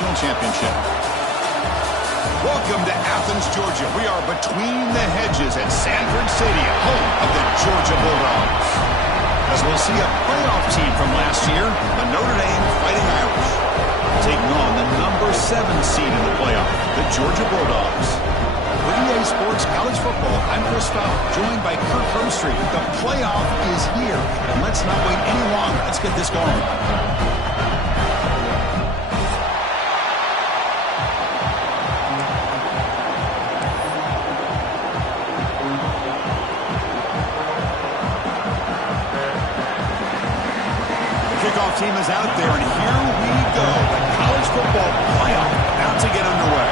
national championship. Welcome to Athens, Georgia. We are between the hedges at Sanford Stadium, home of the Georgia Bulldogs. As we'll see a playoff team from last year, the Notre Dame Fighting Irish, taking on the number 7 seed in the playoff, the Georgia Bulldogs. For EA Sports College Football, I'm Chris Fowler, joined by Kirk Herbstreit. The playoff is here, and let's not wait any longer. Let's get this going. Kickoff team is out there, and here we go. The college football playoff about to get underway.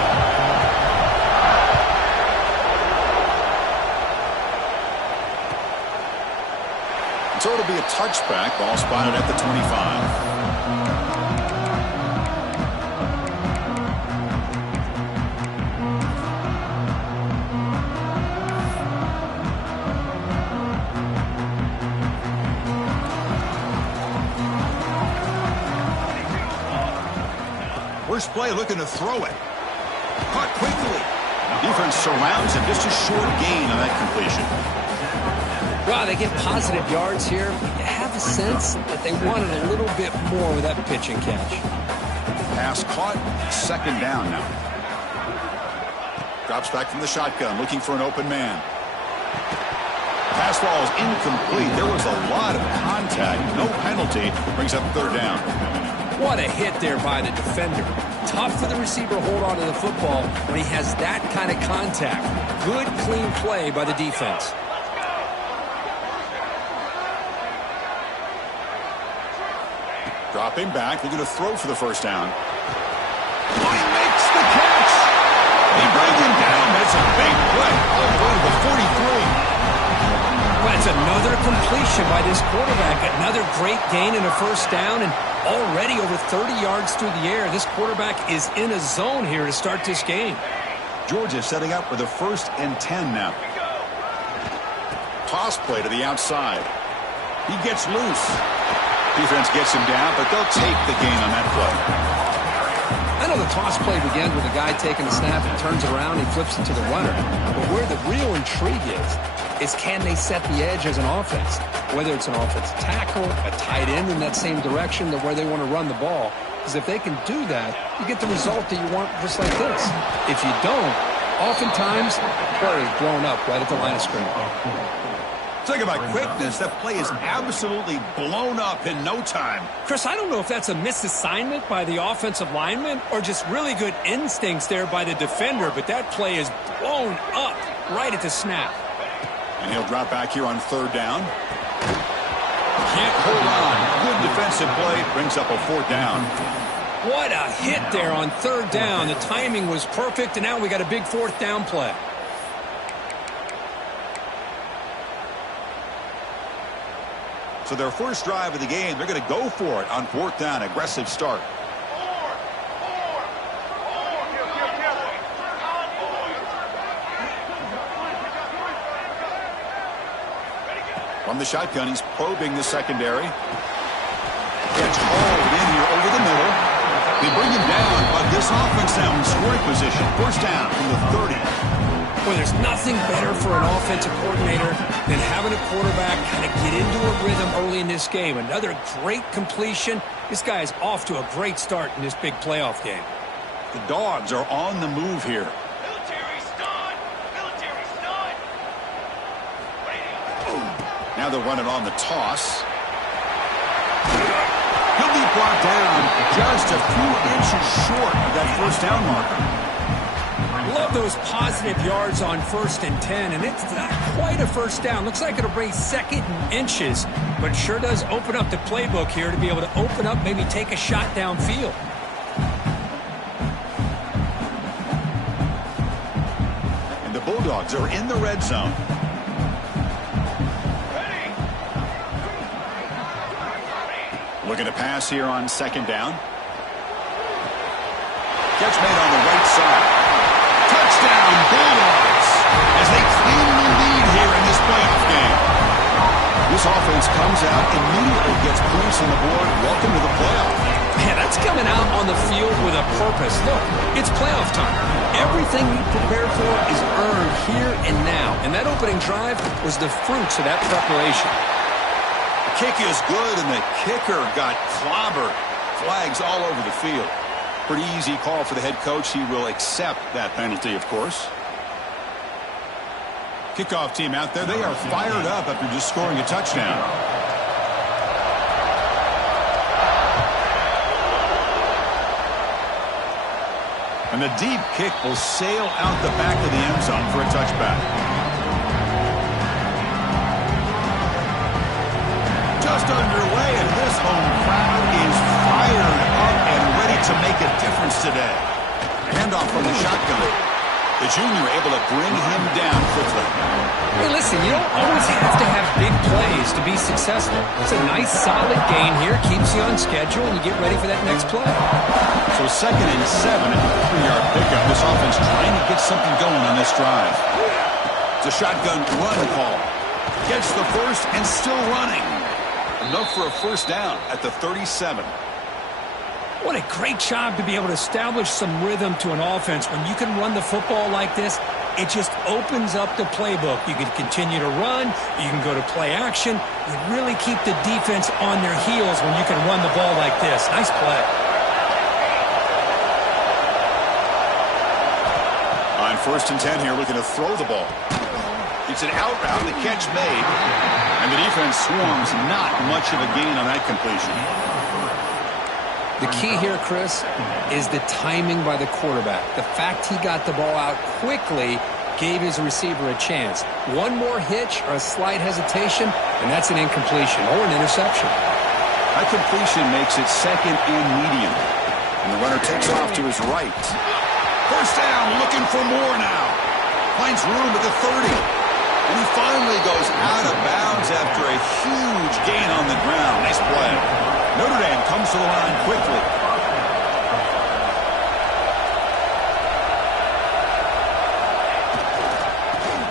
So it'll be a touchback. Ball spotted at the 25. First play looking to throw it. Caught quickly. Defense surrounds him. Just a short gain on that completion. Wow, they get positive yards here. You have a sense that they wanted a little bit more with that pitch and catch. Pass caught. Second down now. Drops back from the shotgun, looking for an open man. Pass ball is incomplete. There was a lot of contact. No penalty. Brings up third down. What a hit there by the defender. Tough for the receiver to hold on to the football when he has that kind of contact. Good, clean play by the defense. Dropping back, looking to throw for the first down. Oh, he makes the catch! They bring him down. That's a big play. All the way to the 43. Well, it's another completion by this quarterback. Another great gain in a first down, and already over 30 yards through the air. This quarterback is in a zone here to start this game. Georgia setting up for the 1st and 10 now. Toss play to the outside. He gets loose. Defense gets him down, but they'll take the gain on that play. I know the toss play begins with a guy taking the snap and turns around and flips it to the runner. But where the real intrigue is can they set the edge as an offense? Whether it's an offensive tackle, a tight end in that same direction to where they want to run the ball. Because if they can do that, you get the result that you want just like this. If you don't, oftentimes, play is blown up right at the line of scrimmage. Talk about quickness. That play is absolutely blown up in no time. Chris, I don't know if that's a misassignment by the offensive lineman or just really good instincts there by the defender, but that play is blown up right at the snap. And he'll drop back here on third down. Can't hold on. Good defensive play. Brings up a fourth down. What a hit there on third down. The timing was perfect, and now we got a big fourth down play. So their first drive of the game, they're going to go for it on fourth down. Aggressive start. From the shotgun, he's probing the secondary. Gets hauled in here over the middle. They bring him down, but this offense now in scoring position. First down from the 30. Well, there's nothing better for an offensive coordinator than having a quarterback kind of get into a rhythm early in this game. Another great completion. This guy is off to a great start in this big playoff game. The Dogs are on the move here. Now they'll run it on the toss. He'll be brought down just a few inches short of that first down marker. Love those positive yards on 1st and 10, and it's not quite a first down. Looks like it'll bring 2nd and inches, but it sure does open up the playbook here to be able to open up, maybe take a shot downfield. And the Bulldogs are in the red zone. Looking to pass here on second down. Catch made on the right side. Touchdown, Bulldogs, as they cleanly lead here in this playoff game. This offense comes out, immediately gets points on the board. Welcome to the playoff. Man, that's come coming out on the field with a purpose. Look, it's playoff time. Everything he prepared for is earned here and now. And that opening drive was the fruits of that preparation. The kick is good, and the kicker got clobbered. Flags all over the field. Pretty easy call for the head coach. He will accept that penalty, of course. Kickoff team out there. They are fired up after just scoring a touchdown. And the deep kick will sail out the back of the end zone for a touchback. Just underway, and this home crowd is fired up and ready to make a difference today. Handoff from the shotgun. The junior able to bring him down quickly. Hey, listen, you don't always have to have big plays to be successful. It's a nice, solid gain here. Keeps you on schedule, and you get ready for that next play. So 2nd and 7 and a 3-yard pickup. This offense trying to get something going on this drive. It's a shotgun run call. Gets the first and still running. Enough for a first down at the 37. What a great job to be able to establish some rhythm to an offense. When you can run the football like this, it just opens up the playbook. You can continue to run. You can go to play action. You really keep the defense on their heels when you can run the ball like this. Nice play. On 1st and 10 here, looking to throw the ball. It's an out route, the catch made, and the defense swarms. Not much of a gain on that completion. The key here, Chris, is the timing by the quarterback. The fact he got the ball out quickly gave his receiver a chance. One more hitch or a slight hesitation, and that's an incompletion or an interception. That completion makes it 2nd and medium. And the runner takes off to his right. First down, looking for more now. Finds room at the 30. And he finally goes out of bounds after a huge gain on the ground. Nice play. Notre Dame comes to the line quickly.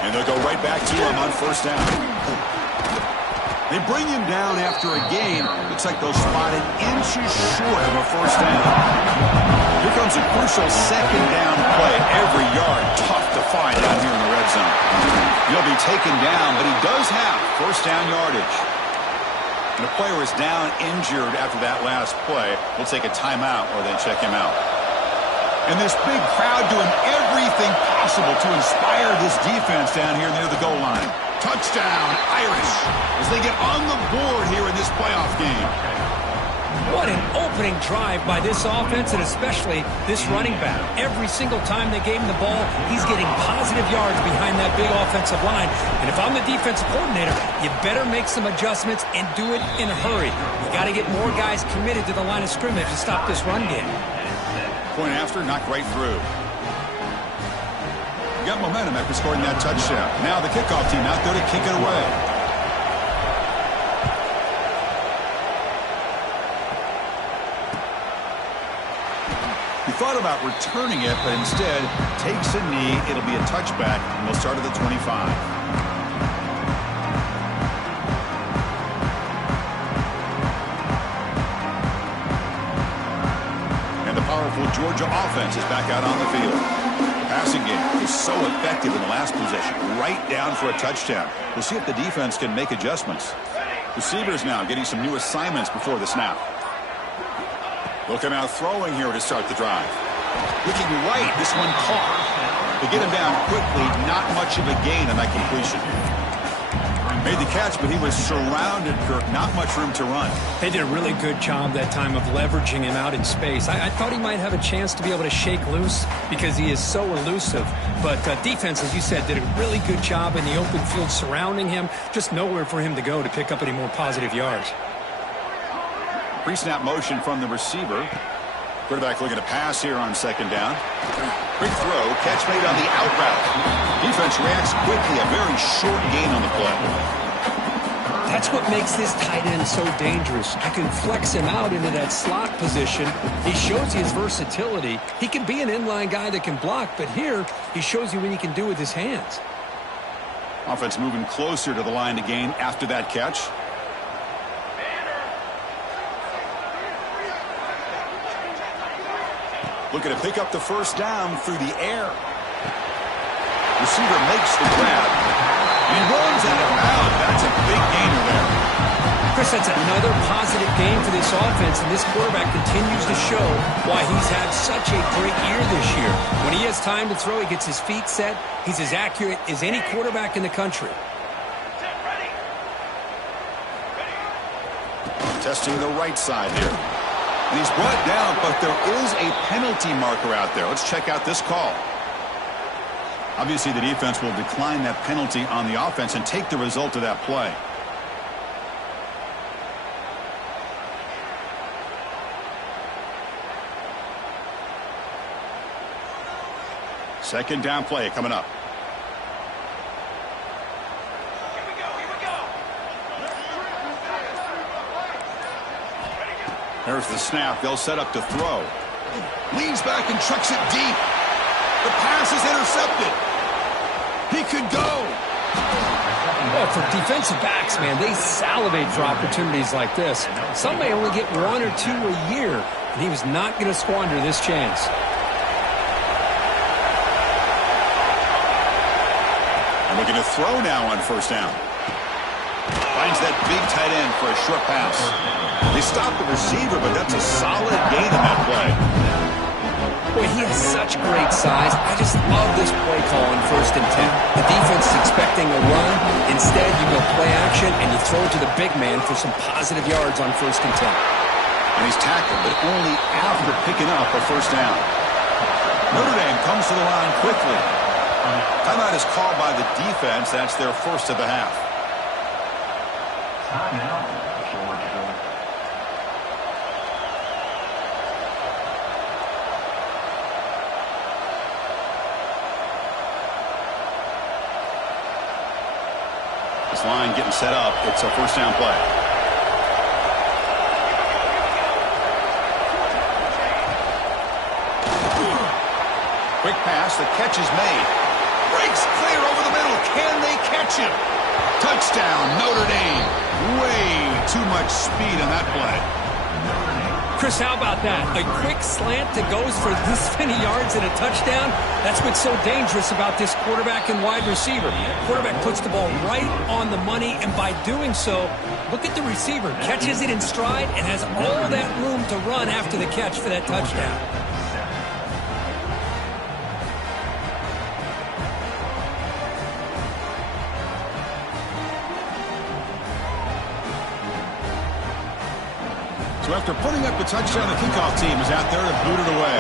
And they'll go right back to him on 1st down. They bring him down after a gain. Looks like they'll spot it inches short of a first down. Here comes a crucial 2nd down play. Every yard tough to find out here in the red zone. He'll be taken down, but he does have first down yardage. And the player is down injured after that last play. We'll take a timeout or then check him out. And this big crowd doing everything possible to inspire this defense down here near the goal line. Touchdown, Irish, as they get on the board here in this playoff game. What an opening drive by this offense, and especially this running back. Every single time they gave him the ball, he's getting positive yards behind that big offensive line. And if I'm the defensive coordinator, you better make some adjustments and do it in a hurry. You got to get more guys committed to the line of scrimmage to stop this run game. Point after, knocked right through. Got momentum after scoring that touchdown. Now the kickoff team out there to kick it away. He thought about returning it, but instead takes a knee. It'll be a touchback, and they'll start at the 25. And the powerful Georgia offense is back out on the field. The passing game was so effective in the last possession, right down for a touchdown. We'll see if the defense can make adjustments. Receivers now getting some new assignments before the snap. Looking out throwing here to start the drive. Looking right, this one caught. To get him down quickly, not much of a gain on that completion. Made the catch, but he was surrounded, Kirk. Not much room to run. They did a really good job that time of leveraging him out in space. I thought he might have a chance to be able to shake loose because he is so elusive. But defense, as you said, did a really good job in the open field surrounding him. Just nowhere for him to go to pick up any more positive yards. Pre-snap motion from the receiver. Quarterback looking to pass here on 2nd down. Quick throw, catch made on the out route. Defense reacts quickly, a very short gain on the play. That's what makes this tight end so dangerous. You can flex him out into that slot position. He shows you his versatility. He can be an inline guy that can block, but here he shows you what he can do with his hands. Offense moving closer to the line to gain after that catch. Looking to pick up the first down through the air. Receiver makes the grab. He runs out of bounds. That's a big gainer there. Chris, that's another positive game for this offense, and this quarterback continues to show why he's had such a great year this year. When he has time to throw, he gets his feet set. He's as accurate as any quarterback in the country. Testing the right side here. And he's brought down, but there is a penalty marker out there. Let's check out this call. Obviously, the defense will decline that penalty on the offense and take the result of that play. Second down play coming up. There's the snap. They'll set up to throw. Leans back and chucks it deep. The pass is intercepted. He could go. Well, for defensive backs, man, they salivate for opportunities like this. Some may only get one or two a year, and he was not going to squander this chance. And looking to throw now on first down. Finds that big tight end for a short pass. They stop the receiver, but that's a solid gain in that play. Boy, he has such great size. I just love this play call on 1st and 10. The defense is expecting a run. Instead, you go play action, and you throw it to the big man for some positive yards on 1st and 10. And he's tackled, but only after picking up a first down. Notre Dame comes to the line quickly. Timeout is called by the defense. That's their first of the half. This line getting set up. It's a first down play. Quick pass. The catch is made. Breaks clear over the middle. Can they catch him? Touchdown, Notre Dame. Way too much speed on that play. Chris, how about that? A quick slant that goes for this many yards and a touchdown. That's what's so dangerous about this quarterback and wide receiver. Quarterback puts the ball right on the money, and by doing so, look at the receiver. Catches it in stride and has all that room to run after the catch for that touchdown. So after putting up the touchdown, the kickoff team is out there to boot it away.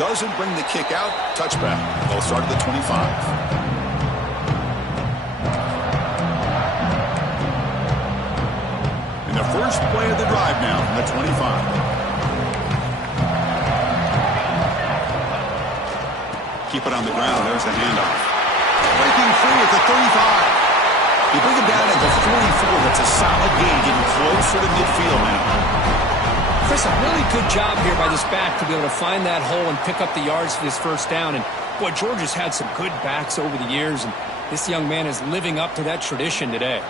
Doesn't bring the kick out. Touchback. They'll start at the 25. And the first play of the drive now from the 25. Keep it on the ground. There's the handoff. Breaking free at the 35. You bring him down at the 44. That's a solid gain, getting closer to midfield now. Chris, a really good job here by this back to be able to find that hole and pick up the yards for this first down. And, boy, Georgia's had some good backs over the years, and this young man is living up to that tradition today.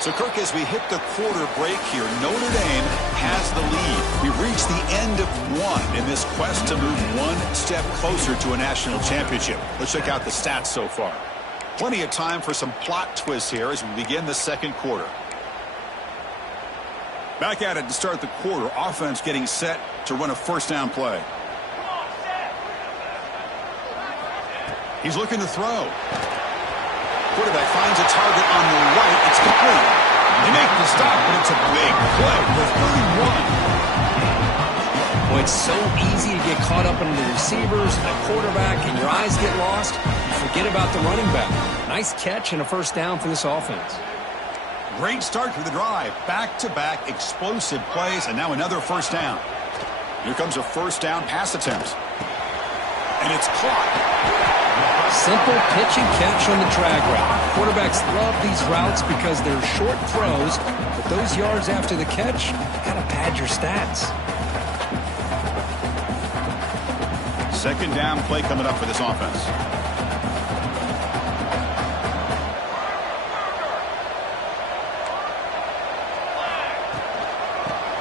So, Kirk, as we hit the quarter break here, Notre Dame has the lead. We've reached the end of one in this quest to move one step closer to a national championship. Let's check out the stats so far. Plenty of time for some plot twists here as we begin the second quarter. Back at it to start the quarter. Offense getting set to run a first down play. He's looking to throw. Quarterback finds a target on the right. It's complete. They make the stop, but it's a big play for 31. Boy, it's so easy to get caught up in the receivers, the quarterback, and your eyes get lost. You forget about the running back. Nice catch and a first down for this offense. Great start to the drive. Back-to-back explosive plays, and now another first down. Here comes a first down pass attempt. And it's caught. Simple pitch and catch on the drag route. Quarterbacks love these routes because they're short throws, but those yards after the catch, gotta pad your stats. Second down play coming up for this offense.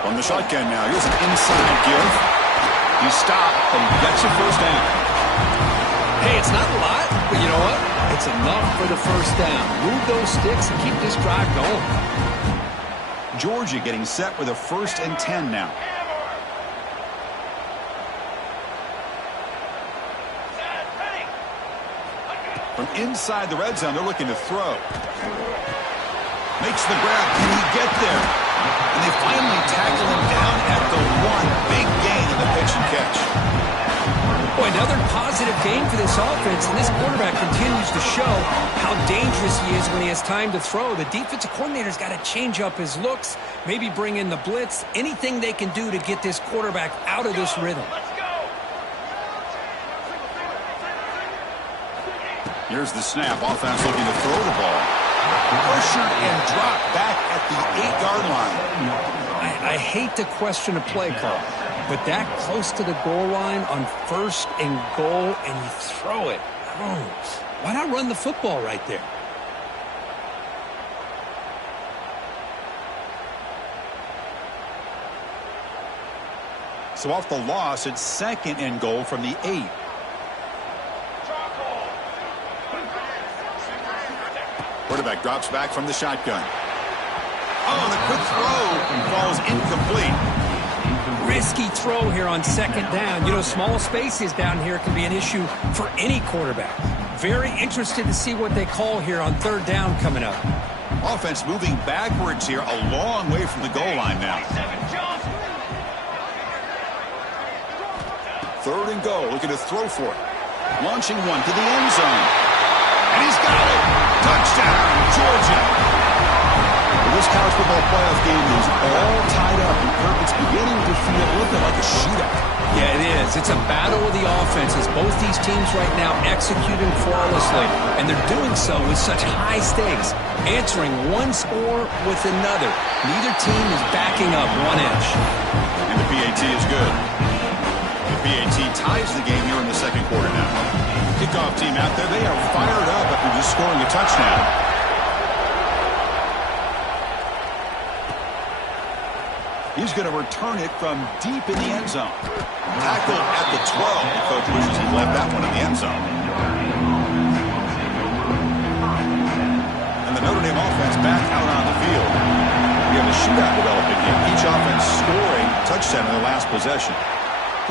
From the shotgun now. Here's an inside give. He stopped, but he gets a first down. Hey, it's not a lot, but you know what? It's enough for the first down. Move those sticks and keep this drive going. Georgia getting set with a 1st and 10 now. From inside the red zone, they're looking to throw. Makes the grab. Can he get there? And they finally tackle him down at the 1. Big gain in the pitch and catch. Boy, another positive game for this offense, and this quarterback continues to show how dangerous he is when he has time to throw. The defensive coordinator's got to change up his looks, maybe bring in the blitz, anything they can do to get this quarterback out of this rhythm. Here's the snap. Offense looking to throw the ball. Pressured and dropped back at the 8-yard line. I hate to question a play call, but that close to the goal line on 1st and goal, and you throw it. Oh, why not run the football right there? So off the loss, it's 2nd and goal from the 8. Quarterback drops back from the shotgun. Oh, the quick throw falls incomplete. Risky throw here on 2nd down. You know, small spaces down here can be an issue for any quarterback. Very interested to see what they call here on 3rd down coming up. Offense moving backwards here, a long way from the goal line now. 3rd and goal, looking to throw for it. Launching one to the end zone. And he's got it. Touchdown, Georgia. Well, this college football playoff game is all tied up, and Kirk, it's beginning to feel a little bit like a shootout. Yeah, it is. It's a battle of the offenses. Both these teams right now executing flawlessly, and they're doing so with such high stakes, answering one score with another. Neither team is backing up 1 inch. And the PAT is good. The PAT ties the game here in the 2nd quarter now. Kickoff team out there, they are fired up after just scoring a touchdown. He's going to return it from deep in the end zone. Tackle at the 12. The coach wishes he left that one in the end zone. And the Notre Dame offense back out on the field. We have a shootout developing here. Each offense scoring touchdown in their last possession.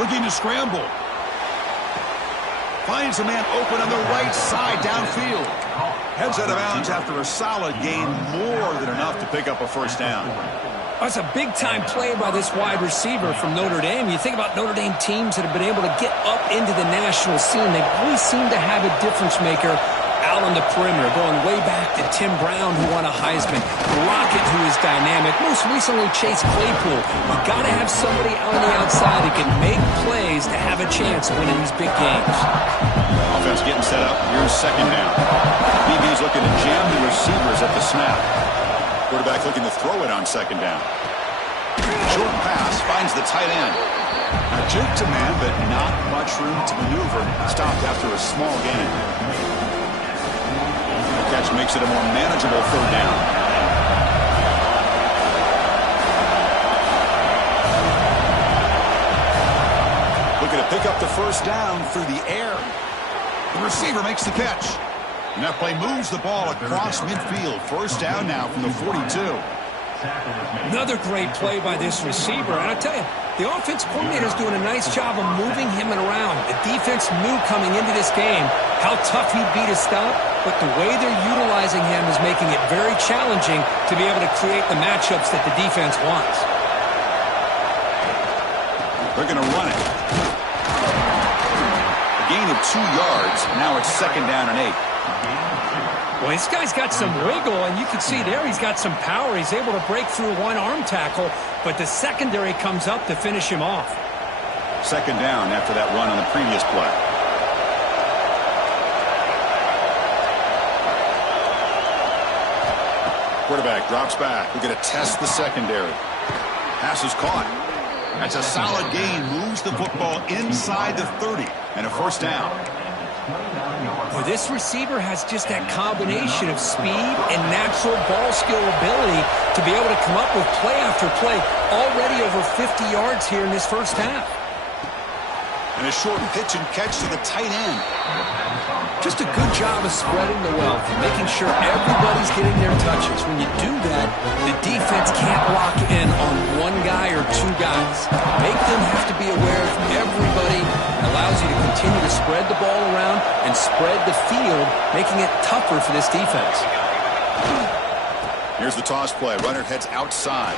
Looking to scramble. Finds a man open on the right side downfield. Heads out of bounds after a solid gain, more than enough to pick up a first down. That's a big-time play by this wide receiver from Notre Dame. You think about Notre Dame teams that have been able to get up into the national scene. They always seem to have a difference maker out on the perimeter, going way back to Tim Brown, who won a Heisman, Rocket, who is dynamic, most recently Chase Claypool. You got to have somebody out on the outside that can make plays to have a chance of winning these big games. Offense getting set up. Here's 2nd down. DB's looking to jam the receivers at the snap. Quarterback looking to throw it on 2nd down. Short pass finds the tight end. Now Jake to man, but not much room to maneuver. Stopped after a small gain. The catch makes it a more manageable 3rd down. Looking to pick up the first down through the air. The receiver makes the catch. And that play moves the ball across midfield. First down now from the 42. Another great play by this receiver. And I tell you, the offense coordinator is doing a nice job of moving him around. The defense knew coming into this game how tough he'd be to stop, but the way they're utilizing him is making it very challenging to be able to create the matchups that the defense wants. They're going to run it. A gain of 2 yards. Now it's 2nd down and 8. Well, this guy's got some wiggle, and you can see there he's got some power. He's able to break through one arm tackle, but the secondary comes up to finish him off. 2nd down after that run on the previous play. Quarterback drops back. We're going to test the secondary. Pass is caught. That's a solid gain. Moves the football inside the 30 and a first down. Well, this receiver has just that combination of speed and natural ball skill ability to be able to come up with play after play. Already over 50 yards here in this first half. And a short pitch and catch to the tight end. Just a good job of spreading the wealth, making sure everybody's getting their touches. When you do that, the defense can't lock in on one guy or two guys. Make them have to be aware of everybody. Allows you to continue to spread the ball around and spread the field, making it tougher for this defense. Here's the toss play. Runner heads outside.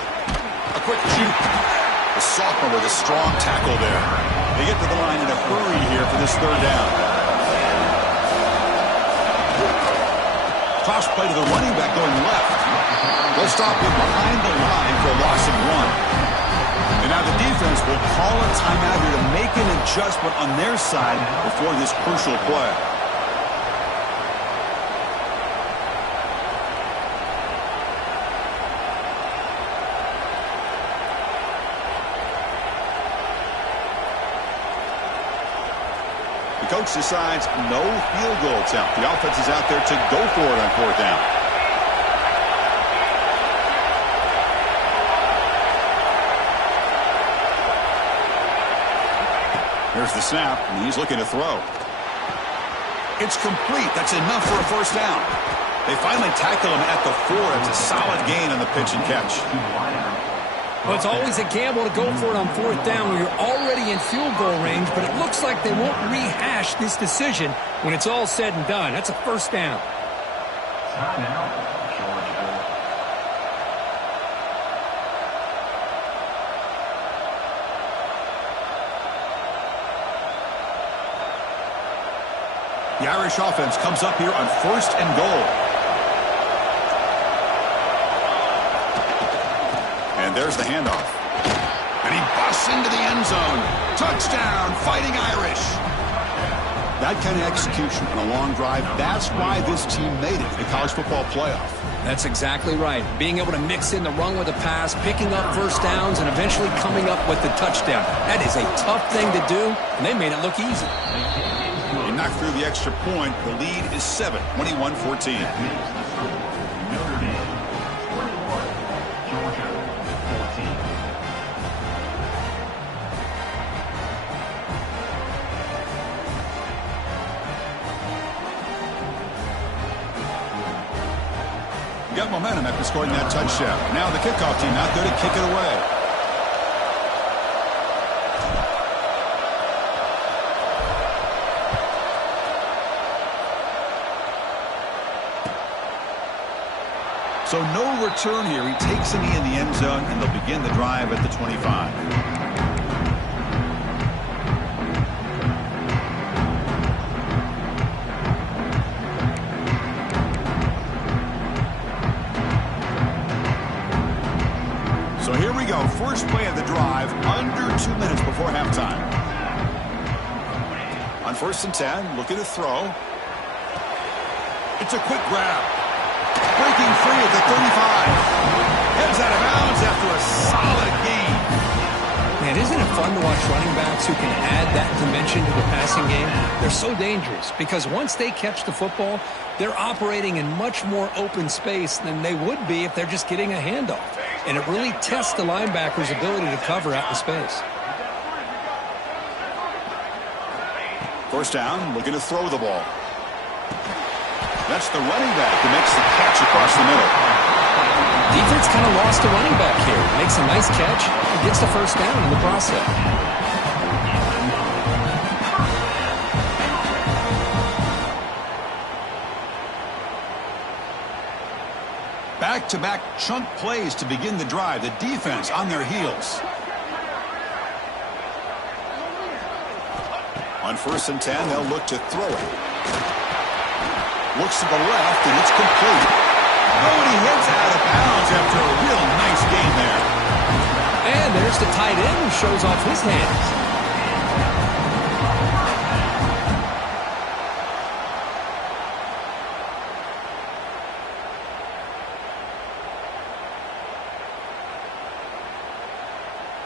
A quick shoot. The sophomore with a strong tackle there. They get to the line in a hurry here for this third down. Toss play to the running back going left. They'll stop him behind the line for a loss of 1. And now the defense will call a timeout here to make an adjustment on their side before this crucial play. The coach decides no field goal attempt. The offense is out there to go for it on fourth down. Here's the snap, and he's looking to throw. It's complete. That's enough for a first down. They finally tackle him at the 4. It's a solid gain on the pitch and catch. Well, it's always a gamble to go for it on fourth down when you're already in field goal range, but it looks like they won't rehash this decision when it's all said and done. That's a first down. The Irish offense comes up here on first and goal. And there's the handoff. And he busts into the end zone. Touchdown, Fighting Irish. That kind of execution on a long drive, that's why this team made it to the college football playoff. That's exactly right. Being able to mix in the run with the pass, picking up first downs, and eventually coming up with the touchdown. That is a tough thing to do, and they made it look easy. He knocked through the extra point. The lead is 7, 21-14. Got momentum after scoring that touchdown. Now the kickoff team out there to kick it away. So no return here. He takes a knee in the end zone, and they'll begin the drive at the 25. So here we go. First play of the drive, under 2 minutes before halftime. On first and 10, looking to throw. It's a quick grab. Breaking free at the 35. Heads out of bounds after a solid gain. Man, isn't it fun to watch running backs who can add that dimension to the passing game? They're so dangerous because once they catch the football, they're operating in much more open space than they would be if they're just getting a handoff. And it really tests the linebacker's ability to cover out in space. First down, looking to throw the ball. That's the running back who makes the catch across the middle. Defense kind of lost a running back here. Makes a nice catch and gets the first down in the process. Back-to-back chunk plays to begin the drive. The defense on their heels. On first and 10, they'll look to throw it. Looks to the left, and it's complete. Oh, and he heads out of bounds after a real nice gain there. And there's the tight end who shows off his hands.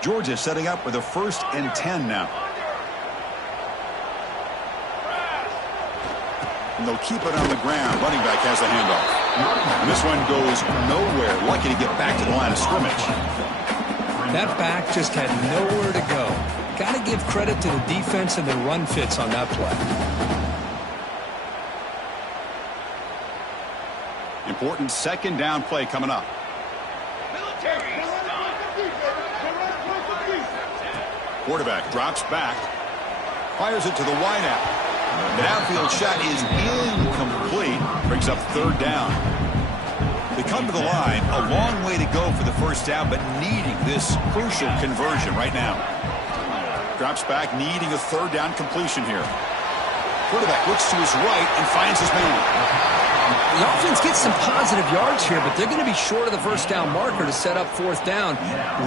Georgia setting up with a 1st and 10 now. And they'll keep it on the ground. Running back has the handoff. And this one goes nowhere. Lucky to get back to the line of scrimmage. That back just had nowhere to go. Got to give credit to the defense and the run fits on that play. Important 2nd down play coming up. Quarterback drops back. Fires it to the wideout. The downfield shot is incomplete. Brings up 3rd down. They come to the line. A long way to go for the 1st down, but needing this crucial conversion right now. Drops back, needing a 3rd down completion here. Quarterback looks to his right and finds his man. The offense gets some positive yards here, but they're going to be short of the 1st down marker to set up 4th down.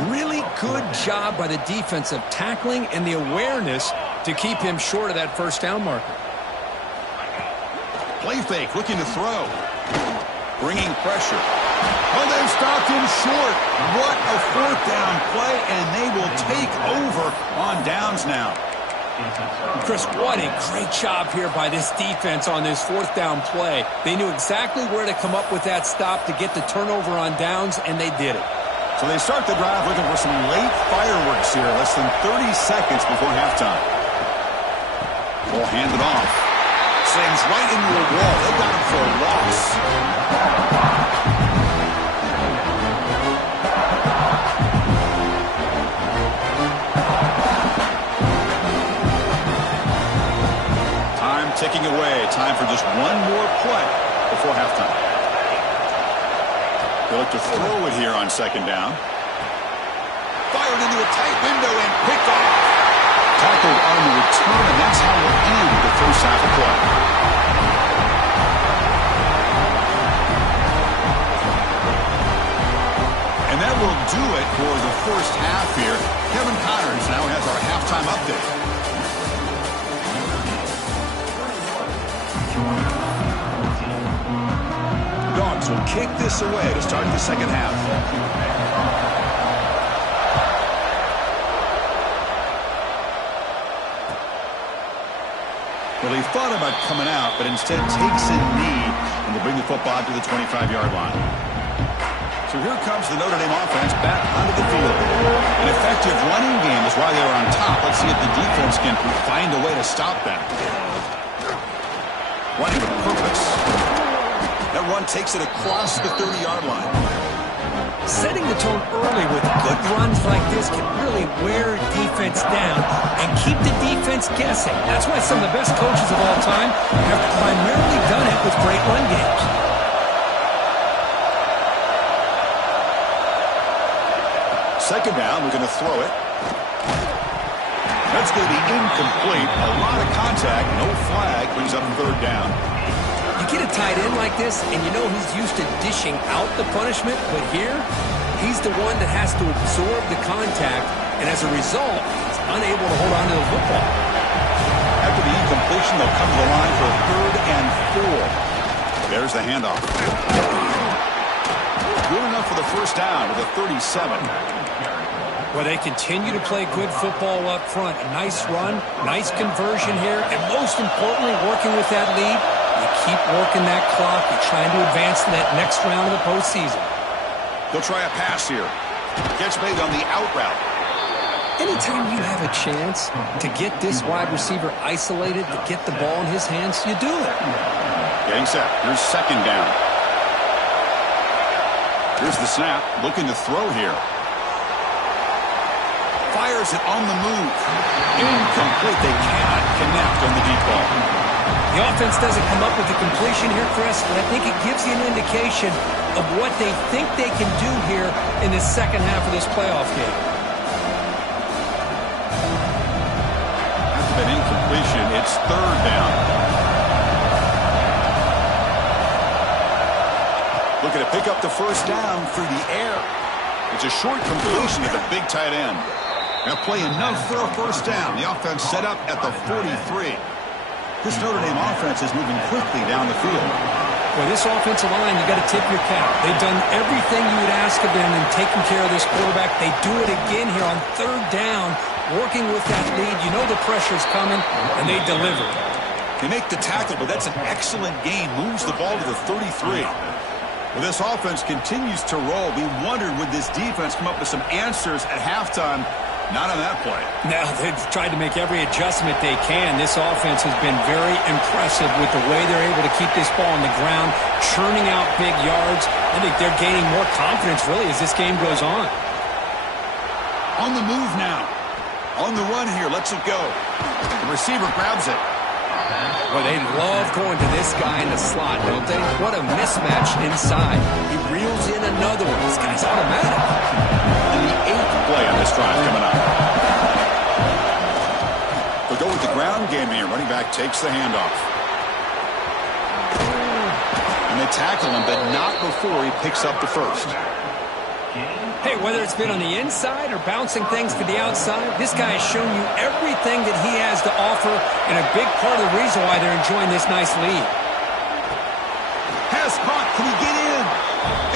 Really good job by the defense of tackling and the awareness to keep him short of that 1st down marker. Play fake, looking to throw. Bringing pressure. Oh, they've stopped him short. What a 4th down play, and they will take over on downs now. Chris, what a great job here by this defense on this 4th down play. They knew exactly where to come up with that stop to get the turnover on downs, and they did it. So they start the drive looking for some late fireworks here, less than 30 seconds before halftime. Ball handed off. Slams right into a wall. They got him for a loss. Ticking away. Time for just one more play before halftime. They look to throw it here on 2nd down. Fired into a tight window and picked off. Tackled on the return, and that's how we'll end the 1st half of play. And that will do it for the 1st half here. Kevin Connors now has our halftime update. Dogs will kick this away to start the 2nd half. Well, he thought about coming out, but instead takes a knee and will bring the football to the 25-yard line. So here comes the Notre Dame offense back onto the field. An effective running game is why they were on top. Let's see if the defense can find a way to stop them. Running with purpose. That run takes it across the 30-yard line. Setting the tone early with good runs like this can really wear defense down and keep the defense guessing. That's why some of the best coaches of all time have primarily done it with great run games. Second down, we're going to throw it. That's going to be incomplete. A lot of contact, no flag, brings up 3rd down. You get a tight end like this, and you know he's used to dishing out the punishment, but here, he's the one that has to absorb the contact, and as a result, he's unable to hold on to the football. After the incompletion, they'll come to the line for 3rd and 4. There's the handoff. Good enough for the 1st down with a 37. Well, they continue to play good football up front. A nice run, nice conversion here, and most importantly, working with that lead, you keep working that clock. You're trying to advance to that next round of the postseason. They'll try a pass here. Gets made on the out route. Anytime you have a chance to get this wide receiver isolated, to get the ball in his hands, you do it. Getting set. Here's 2nd down. Here's the snap. Looking to throw here. Fires it on the move. Incomplete. They cannot connect on the deep ball. The offense doesn't come up with the completion here, Chris, but I think it gives you an indication of what they think they can do here in the 2nd half of this playoff game. After that incompletion, it's 3rd down. Looking to pick up the 1st down through the air. It's a short completion to the big tight end. Now play enough for a 1st down. The offense set up at the 43. This Notre Dame offense is moving quickly down the field. Well, this offensive line, you got to tip your cap. They've done everything you would ask of them in taking care of this quarterback. They do it again here on third down, working with that lead. You know the pressure's coming, and they deliver. They make the tackle, but that's an excellent gain. Moves the ball to the 33. Well, this offense continues to roll. We wondered, would this defense come up with some answers at halftime? Not on that play. Now, they've tried to make every adjustment they can. This offense has been very impressive with the way they're able to keep this ball on the ground, churning out big yards. I think they're gaining more confidence, really, as this game goes on. On the move now. On the run here. Lets it go. The receiver grabs it. Well, they love going to this guy in the slot, don't they? What a mismatch inside. He reels in another one. This guy's automatic. And the 8th play on this drive coming up. They'll go with the ground game here. Running back takes the handoff. And they tackle him, but not before he picks up the first. Hey, whether it's been on the inside or bouncing things to the outside, this guy has shown you everything that he has to offer, and a big part of the reason why they're enjoying this nice lead. Pass caught. Can he get in?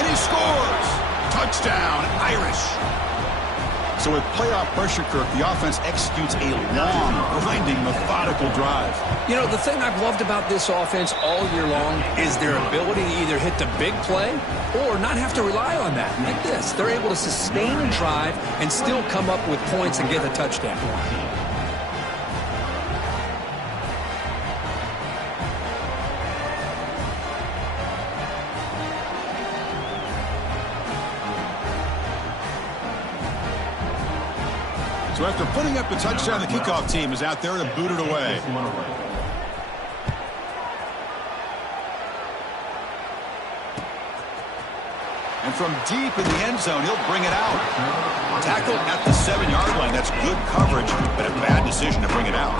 And he scores. Touchdown, Irish. So with playoff pressure, Kirk, the offense executes a long, grinding, methodical drive. You know, the thing I've loved about this offense all year long is their ability to either hit the big play or not have to rely on that. Like this, they're able to sustain a drive and still come up with points and get the touchdown. So after putting up a touchdown, the kickoff team is out there to boot it away. And from deep in the end zone, he'll bring it out. Tackle at the 7-yard line. That's good coverage, but a bad decision to bring it out.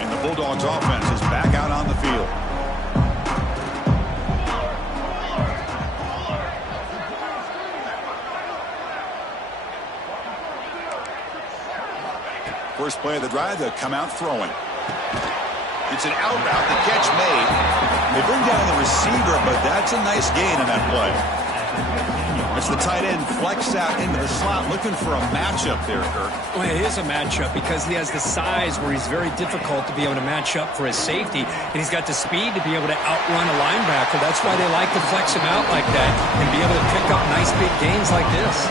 And the Bulldogs offense is back out on the field. First play of the drive, they'll come out throwing. It's an out route, the catch made. They bring down the receiver, but that's a nice gain on that play. It's the tight end flex out into the slot, looking for a matchup there, Kirk. Well, it is a matchup because he has the size where he's very difficult to be able to match up for his safety, and he's got the speed to be able to outrun a linebacker. That's why they like to flex him out like that and be able to pick up nice big gains like this.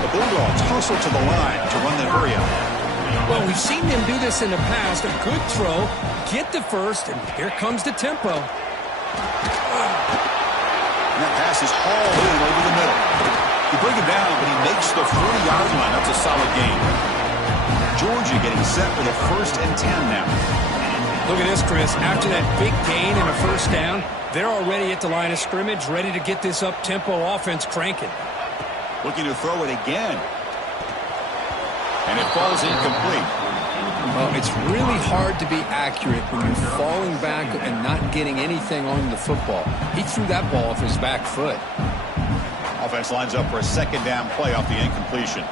The Bulldogs hustle to the line to run the hurry up. Well, we've seen them do this in the past. A good throw, get the first, and here comes the tempo. And that pass is hauled in over the middle. You bring him down, but he makes the 40-yard line. That's a solid gain. Georgia getting set for the 1st and 10 now. Look at this, Chris. After that big gain and a first down, they're already at the line of scrimmage, ready to get this up-tempo offense cranking. Looking to throw it again. And it falls incomplete. Well, it's really hard to be accurate when you're falling back and not getting anything on the football. He threw that ball off his back foot. Offense lines up for a 2nd down play off the incompletion.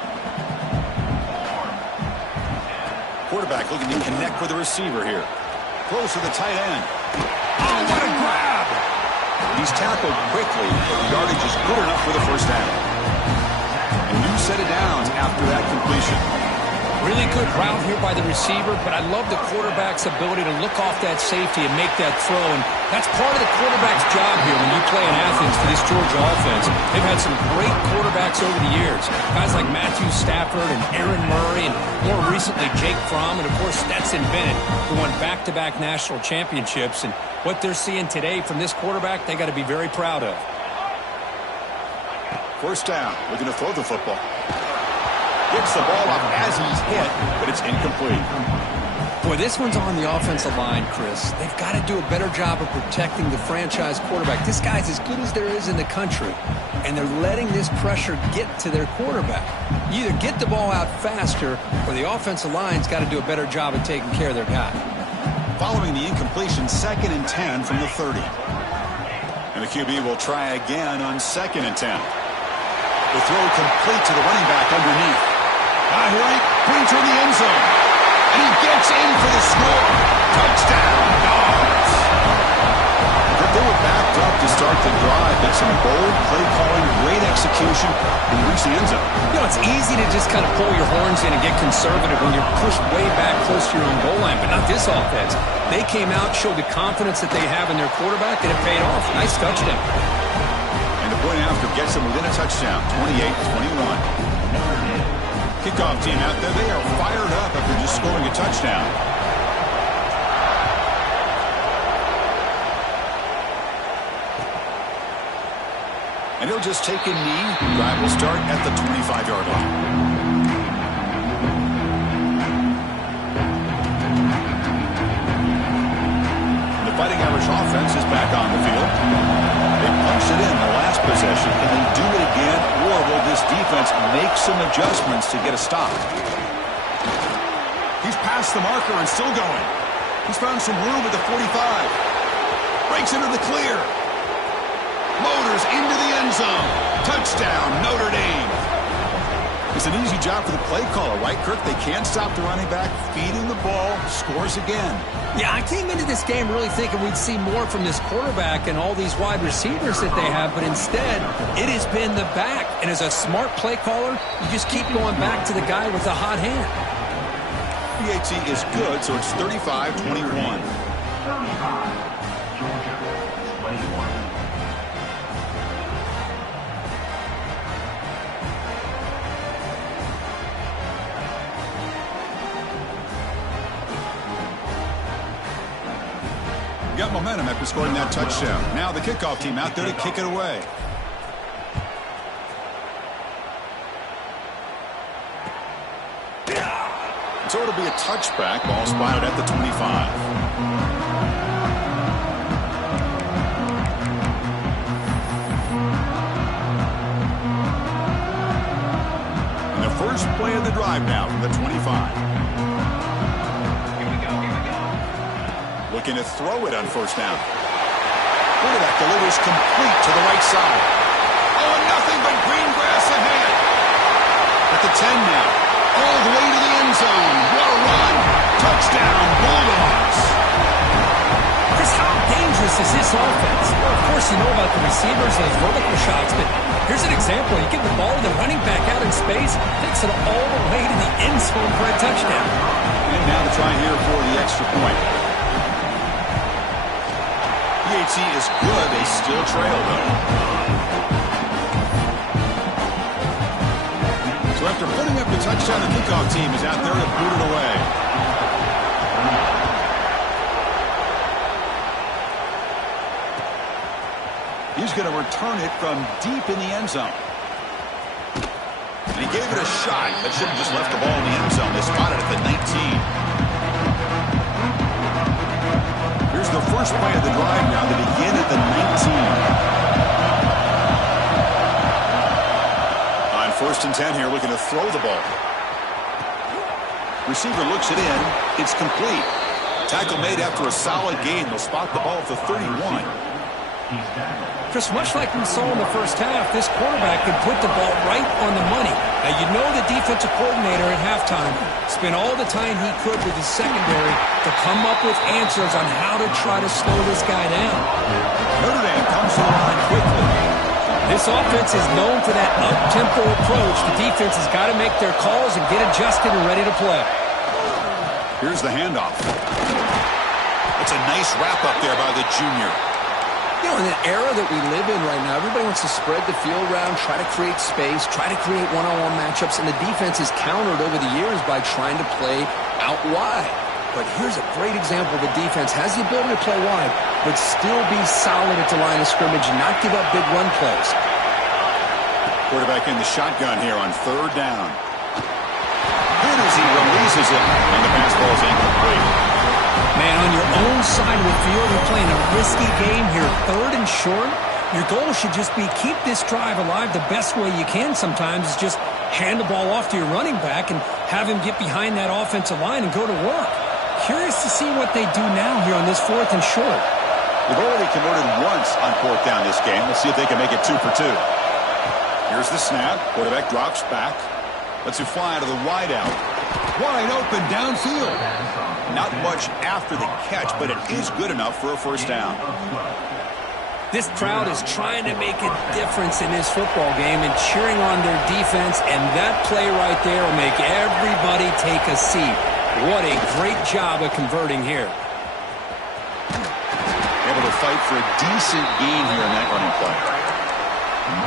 Quarterback looking to connect with the receiver here. Close to the tight end. Oh, what a grab! He's tackled quickly, but the yardage is good enough for the first down. A new set of downs after that completion. Really good route here by the receiver, but I love the quarterback's ability to look off that safety and make that throw. And that's part of the quarterback's job here when you play in Athens for this Georgia offense. They've had some great quarterbacks over the years. Guys like Matthew Stafford and Aaron Murray, and more recently Jake Fromm, and of course Stetson Bennett, who won back-to-back national championships. And what they're seeing today from this quarterback, they got to be very proud of. First down, looking to throw the football. Gets the ball up as he's hit, but it's incomplete. Boy, this one's on the offensive line, Chris. They've got to do a better job of protecting the franchise quarterback. This guy's as good as there is in the country, and they're letting this pressure get to their quarterback. You either get the ball out faster, or the offensive line's got to do a better job of taking care of their guy. Following the incompletion, 2nd and 10 from the 30. And the QB will try again on 2nd and 10. The throw complete to the running back underneath. Right, pointer in the end zone. And he gets in for the score. Touchdown, Dogs. They were backed up to start the drive, but some bold play calling, great execution, and reach the end zone. You know, it's easy to just kind of pull your horns in and get conservative when you're pushed way back close to your own goal line, but not this offense. They came out, showed the confidence that they have in their quarterback, and it paid off. Nice touchdown. And the point after gets them within a touchdown, 28-21. Kickoff team out there, they are fired up after just scoring a touchdown. And he'll just take a knee. Drive will start at the 25-yard line. The Fighting Irish offense is back on the field. They punched it in the last possession. Can they do it again, or will this defense make some adjustments to get a stop? He's past the marker and still going. He's found some room at the 45. Breaks into the clear. Motors into the end zone. Touchdown, Notre Dame. It's an easy job for the play caller, right, Kirk? They can't stop the running back, feeding the ball, scores again. Yeah, I came into this game really thinking we'd see more from this quarterback and all these wide receivers that they have, but instead, it has been the back. And as a smart play caller, you just keep going back to the guy with the hot hand. PAT is good, so it's 35-21. Got momentum after scoring that touchdown. Now the kickoff team out there to kick it away. So it'll be a touchback. Ball spotted at the 25. And the first play of the drive now from the 25. Looking to throw it on first down. Quarterback delivers complete to the right side. Oh, nothing but green grass ahead. At the 10 now. All the way to the end zone. What a run. Touchdown, Bulldogs. Chris, how dangerous is this offense? Well, of course, you know about the receivers, those vertical shots, but here's an example. You give the ball to the running back out in space, takes it all the way to the end zone for a touchdown. And now to try here for the extra point. PAT is good. They still trail, though. So after putting up the touchdown, the kickoff team is out there to boot it away. He's going to return it from deep in the end zone. And he gave it a shot, but should have just left the ball in the end zone. They spotted it at the 19. Here's the first play of the drive now. They begin at the 19. On first and 10 here, looking to throw the ball. Receiver looks it in. It's complete. Tackle made after a solid gain. They'll spot the ball at the 31. Chris, much like we saw in the first half, this quarterback could put the ball right on the money. Now, you know the defensive coordinator at halftime spent all the time he could with his secondary to come up with answers on how to try to slow this guy down. Notre Dame comes to the line quickly. This offense is known for that up-tempo approach. The defense has got to make their calls and get adjusted and ready to play. Here's the handoff. It's a nice wrap-up there by the junior. You know, in the era that we live in right now, everybody wants to spread the field around, try to create space, try to create one-on-one matchups, and the defense is countered over the years by trying to play out wide. But here's a great example. The defense has the ability to play wide, but still be solid at the line of scrimmage and not give up big run plays. Quarterback in the shotgun here on third down. Good as he releases it, and the pass ball is incomplete. Man, on your own side of the field, you're playing a risky game here, third and short. Your goal should just be keep this drive alive the best way you can sometimes is just hand the ball off to your running back and have him get behind that offensive line and go to work. Curious to see what they do now here on this fourth and short. They've already converted once on fourth down this game. Let's see if they can make it 2 for 2. Here's the snap. Quarterback drops back. Lets it fly out of the wide out. Wide open downfield. Not much after the catch, but it is good enough for a first down. This crowd is trying to make a difference in this football game and cheering on their defense, and that play right there will make everybody take a seat. What a great job of converting here. Able to fight for a decent gain here in that running play.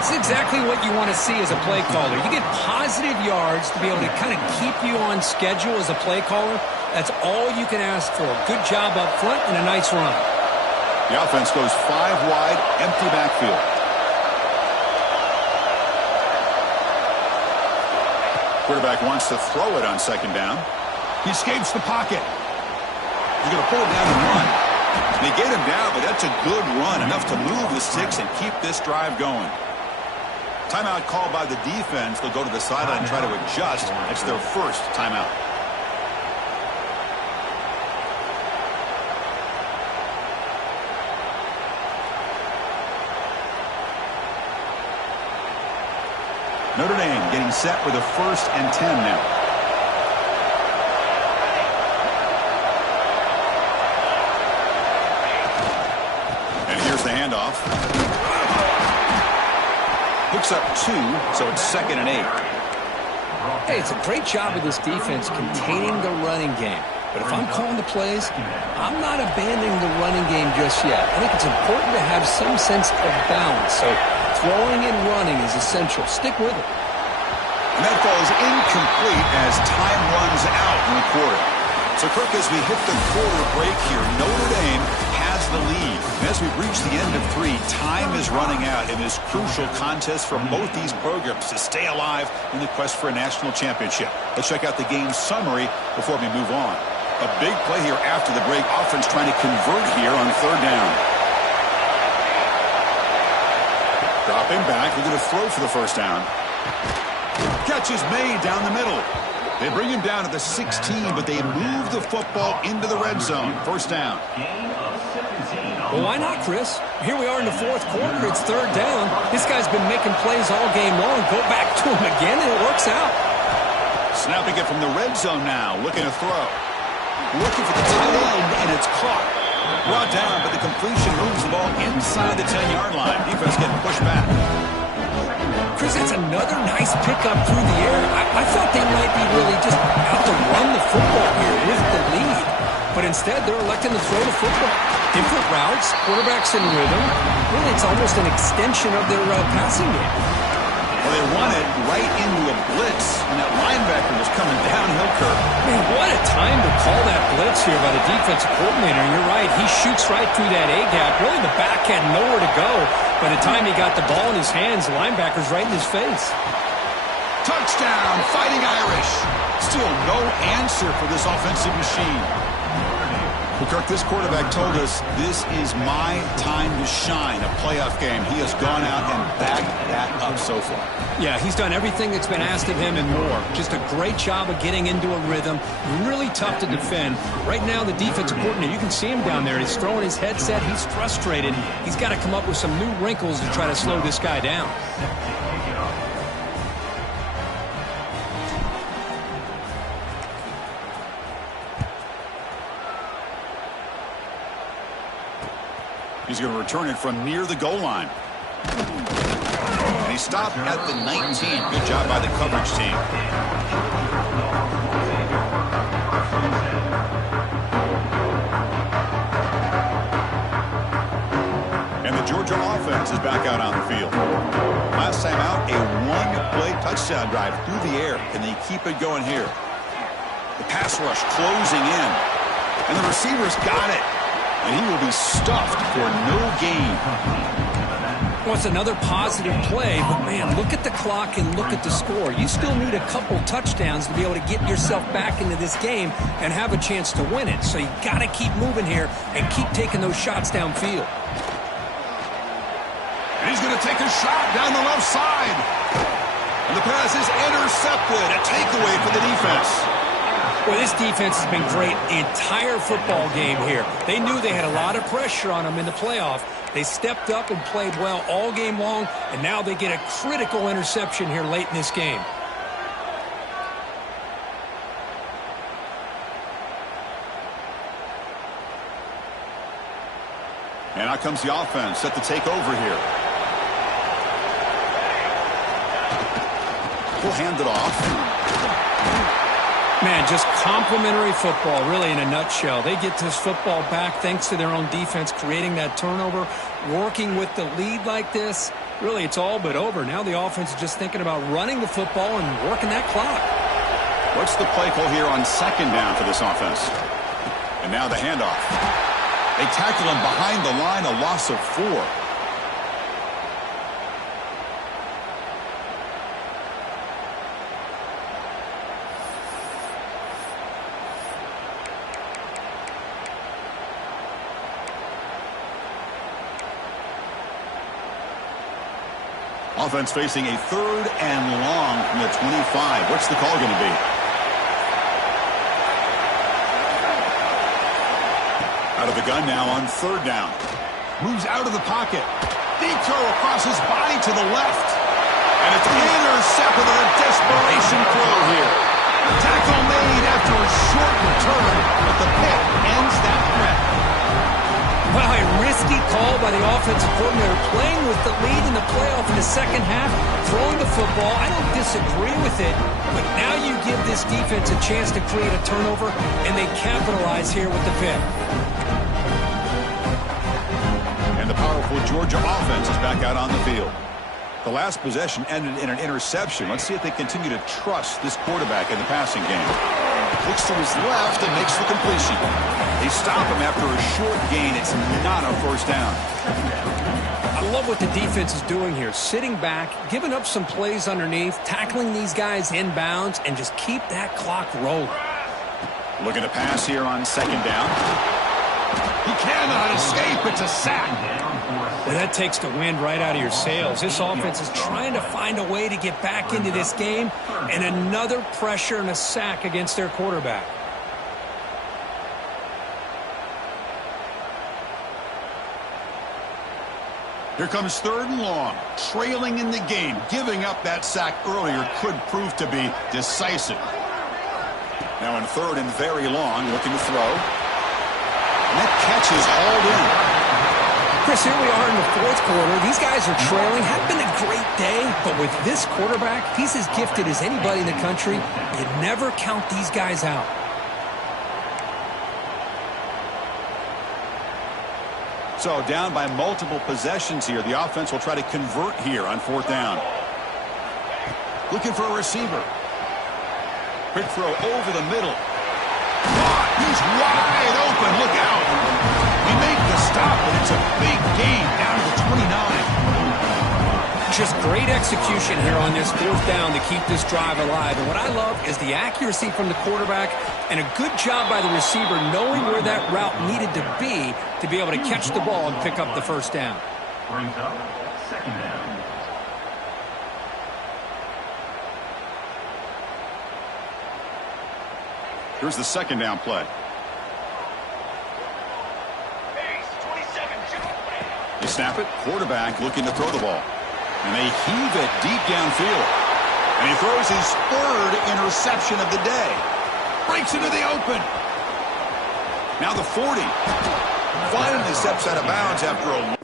It's exactly what you want to see as a play caller. You get positive yards to be able to kind of keep you on schedule as a play caller. That's all you can ask for. Good job up front and a nice run. The offense goes 5 wide, empty backfield. Quarterback wants to throw it on second down. He escapes the pocket. He's going to pull it down and run. They get him down, but that's a good run, enough to move the sticks and keep this drive going. Timeout called by the defense. They'll go to the sideline and try to adjust. It's their first timeout. Notre Dame getting set with a 1st and 10 now. And here's the handoff. Picks up 2, so it's 2nd and 8. Hey, it's a great job of this defense containing the running game. But if I'm calling the plays, I'm not abandoning the running game just yet. I think it's important to have some sense of balance. So throwing and running is essential. Stick with it. And that falls incomplete as time runs out in the quarter. So, Kirk, as we hit the quarter break here, Notre Dame has the lead. And as we reach the end of 3, time is running out in this crucial contest for both these programs to stay alive in the quest for a national championship. Let's check out the game summary before we move on. A big play here after the break. Offense trying to convert here on 3rd down. Dropping back. They're going to throw for the first down. Catch is made down the middle. They bring him down to the 16, but they move the football into the red zone. First down. Well, why not, Chris? Here we are in the 4th quarter. It's 3rd down. This guy's been making plays all game long. Go back to him again, and it works out. Snapping it from the red zone now. Looking to throw. Looking for the tight end, and it's caught. Brought down, but the completion moves the ball inside the 10-yard line. Defense getting pushed back. Chris, it's another nice pickup through the air. I thought they might be really just out to run the football here with the lead. But instead, they're electing to throw the football. Different routes, quarterbacks in rhythm. Really, it's almost an extension of their passing game. Well, they run it right into a blitz, and that linebacker was coming downhill, Kirk. Man, what a time to call that blitz here by the defensive coordinator. And you're right, he shoots right through that A-gap. Really, the back had nowhere to go. By the time he got the ball in his hands, the linebacker's right in his face. Touchdown, Fighting Irish. Still no answer for this offensive machine. Well, Kirk, this quarterback told us this is my time to shine, a playoff game. He has gone out and backed that up so far. Yeah, he's done everything that's been asked of him and more. Just a great job of getting into a rhythm. Really tough to defend. Right now, the defensive coordinator, you can see him down there. He's throwing his headset. He's frustrated. He's got to come up with some new wrinkles to try to slow this guy down. He's going to return it from near the goal line. And he stopped at the 19. Good job by the coverage team. And the Georgia offense is back out on the field. Last time out, a one-play touchdown drive through the air. Can they keep it going here? The pass rush closing in. And the receivers got it. And he will be stuffed for no gain. Well, it's another positive play, but man, look at the clock and look at the score. You still need a couple touchdowns to be able to get yourself back into this game and have a chance to win it. So you got to keep moving here and keep taking those shots downfield. And he's going to take a shot down the left side. And the pass is intercepted. A takeaway for the defense. Well, this defense has been great the entire football game here. They knew they had a lot of pressure on them in the playoff. They stepped up and played well all game long, and now they get a critical interception here late in this game. And out comes the offense set to take over here. We'll hand it off. Man, just complimentary football, really, in a nutshell. They get this football back thanks to their own defense, creating that turnover, working with the lead like this. Really, it's all but over. Now the offense is just thinking about running the football and working that clock. What's the play call here on second down for this offense? And now the handoff. They tackle him behind the line, a loss of 4. Offense facing a 3rd and long from the 25. What's the call going to be? Out of the gun now on 3rd down. Moves out of the pocket. Deep throw across his body to the left. And it's intercepted on a desperation throw here. Tackle made after a short return, but the pick ends that threat. Wow, a risky call by the offensive coordinator, playing with the lead in the playoff in the second half, throwing the football. I don't disagree with it, but now you give this defense a chance to create a turnover, and they capitalize here with the pick. And the powerful Georgia offense is back out on the field. The last possession ended in an interception. Let's see if they continue to trust this quarterback in the passing game. Looks to his left and makes the completion. They stop him after a short gain. It's not a first down. I love what the defense is doing here. Sitting back, giving up some plays underneath, tackling these guys inbounds, and just keep that clock rolling. Looking to pass here on second down. He cannot escape. It's a sack. Well, that takes the wind right out of your sails. This offense is trying to find a way to get back into this game, and another pressure and a sack against their quarterback. Here comes 3rd and long, trailing in the game. Giving up that sack earlier could prove to be decisive. Now in 3rd and very long, looking to throw. And that catch is hauled in. Chris, here we are in the 4th quarter. These guys are trailing. Had been a great day, but with this quarterback, he's as gifted as anybody in the country. You never count these guys out. So down by multiple possessions here. The offense will try to convert here on 4th down. Looking for a receiver. Quick throw over the middle. He's wide open. Look out. We make the stop, but it's a big gain down to the 29. Just great execution here on this 4th down to keep this drive alive. And what I love is the accuracy from the quarterback and a good job by the receiver knowing where that route needed to be able to catch the ball and pick up the 1st down. Brings up 2nd down. Here's the 2nd down play. They snap it. Quarterback looking to throw the ball. And they heave it deep downfield. And he throws his 3rd interception of the day. Breaks into the open. Now the 40. Finally steps out of bounds after a